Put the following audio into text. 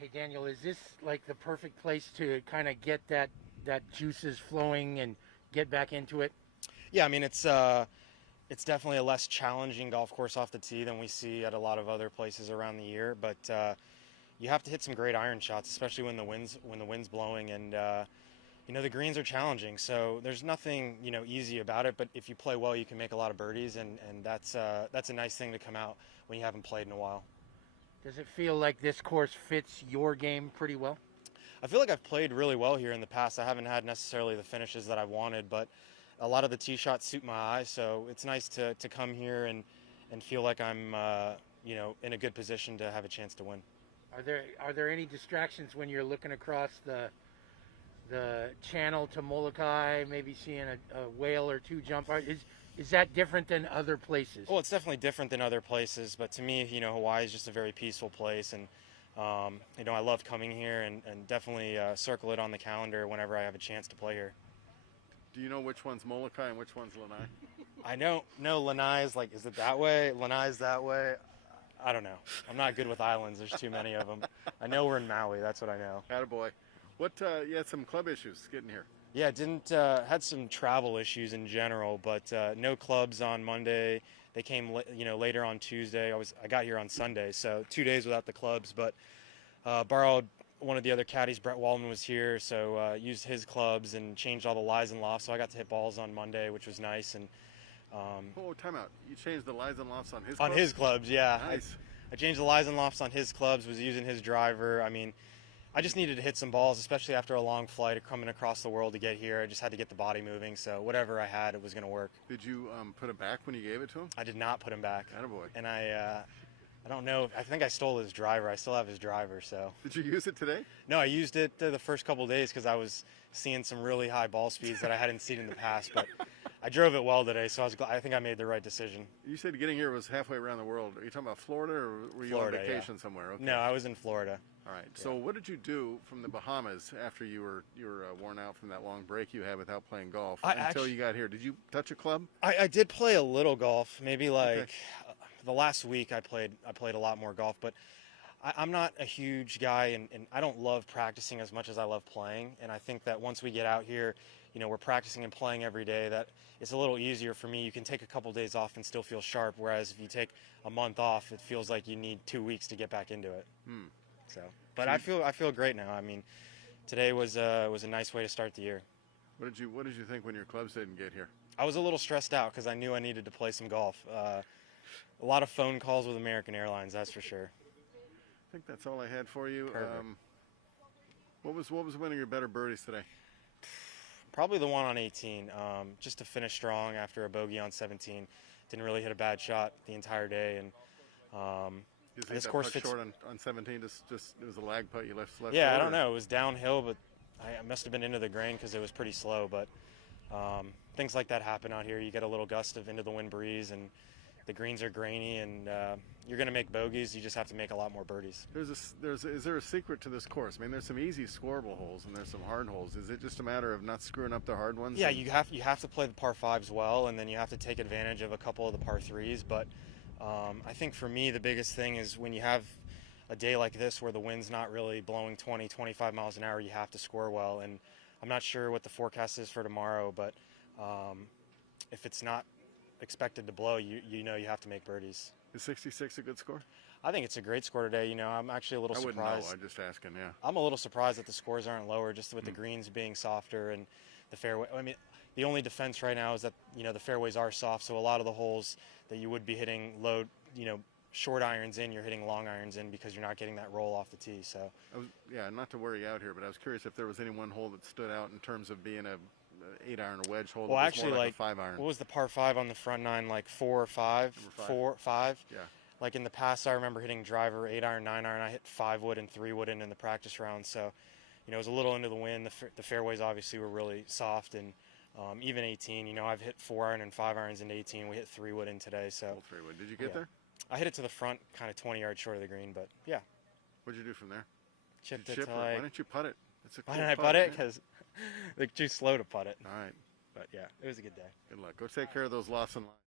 Hey Daniel, is this like the perfect place to kind of get that juices flowing and get back into it? Yeah, I mean it's definitely a less challenging golf course off the tee than we see at a lot of other places around the year. But you have to hit some great iron shots, especially when the wind's blowing, and the greens are challenging. So there's nothing easy about it. But if you play well, you can make a lot of birdies, and that's a nice thing to come out when you haven't played in a while. Does it feel like this course fits your game pretty well? I feel like I've played really well here in the past. I haven't had necessarily the finishes that I wanted, but a lot of the tee shots suit my eye, so it's nice to come here and feel like I'm in a good position to have a chance to win. Are there any distractions when you're looking across the channel to Molokai, maybe seeing a whale or two jump out? Is that different than other places? Well, it's definitely different than other places, but to me, Hawaii is just a very peaceful place, and I love coming here and definitely circle it on the calendar whenever I have a chance to play here. Do you know which one's Molokai and which one's Lanai? I know, no, Lanai is like, is it that way? Lanai is that way? I don't know. I'm not good with islands. There's too many of them. I know we're in Maui. That's what I know. Attaboy. What, you had some club issues getting here. Yeah, didn't had some travel issues in general, but no clubs on Monday. They came, later on Tuesday. I got here on Sunday, so 2 days without the clubs. But borrowed one of the other caddies. Brett Waldman was here, so used his clubs and changed all the lies and lofts. So I got to hit balls on Monday, which was nice. And Oh, time out. You changed the lies and lofts on his on clubs? his clubs, yeah. Nice. I changed the lies and lofts on his clubs. Was using his driver. I mean, I just needed to hit some balls, especially after a long flight coming across the world to get here. I just had to get the body moving, so whatever I had, it was going to work. Did you put it back when you gave it to him? I did not put him back. Attaboy. And I don't know. I think I stole his driver. I still have his driver, so. Did you use it today? No, I used it the first couple of days because I was seeing some really high ball speeds that I hadn't seen in the past, but I drove it well today, so I think I made the right decision. You said getting here was halfway around the world. Are you talking about Florida, or were you Florida, on yeah. vacation somewhere? Okay. No, I was in Florida. All right. So what did you do from the Bahamas after you were worn out from that long break you had without playing golf until you got here? Did you touch a club? I did play a little golf, maybe like the last week I played a lot more golf, but I'm not a huge guy, and I don't love practicing as much as I love playing. And I think that once we get out here, we're practicing and playing every day, that it's a little easier for me. You can take a couple days off and still feel sharp, whereas if you take a month off, it feels like you need 2 weeks to get back into it. So, but I feel great now. I mean, today was a nice way to start the year. What did you think when your clubs didn't get here? I was a little stressed out because I knew I needed to play some golf. A lot of phone calls with American Airlines, that's for sure. I think that's all I had for you. Perfect. What was one of your better birdies today? Probably the one on 18, just to finish strong after a bogey on 17. Didn't really hit a bad shot the entire day, and This course fits short on 17. Just it was a lag putt you left. Yeah, I don't know. It was downhill, but I must have been into the grain because it was pretty slow. But things like that happen out here. You get a little gust of into the wind breeze, and the greens are grainy, and you're going to make bogeys. You just have to make a lot more birdies. Is there a secret to this course? I mean, there's some easy scoreable holes and there's some hard holes. Is it just a matter of not screwing up the hard ones? Yeah, you have to play the par fives well, and then you have to take advantage of a couple of the par threes. But I think for me, the biggest thing is when you have a day like this where the wind's not really blowing 20, 25 miles an hour, you have to score well. And I'm not sure what the forecast is for tomorrow, but if it's not expected to blow, you have to make birdies. Is 66 a good score? I think it's a great score today. I'm actually a little surprised. I wouldn't know. I'm just asking, yeah. I'm a little surprised that the scores aren't lower, just with the greens being softer and the fairway. I mean, the only defense right now is that, the fairways are soft, so a lot of the holes that you would be hitting low, short irons in, you're hitting long irons in because you're not getting that roll off the tee. So, not to worry you out here, but I was curious if there was any one hole that stood out in terms of being a 8-iron or wedge hole. Well, that was actually, more like a 5-iron. What was the par 5 on the front nine, like 4 or 5? Number 5. Yeah. Like in the past, I remember hitting driver, 8-iron, 9-iron. I hit 5-wood and 3-wood in the practice round. So, it was a little into the wind. The fairways obviously were really soft, and even 18. I've hit 4-iron and 5-irons into 18. We hit 3-wood in today. So. Full 3-wood. Did you get there? I hit it to the front, kind of 20 yards short of the green, but yeah. What'd you do from there? Chipped it Chip to Why didn't you putt it? It's a cool Why didn't I putt putt it? Because they're too slow to putt it. All right. But yeah, it was a good day. Good luck. Go take care of those lofts and lines.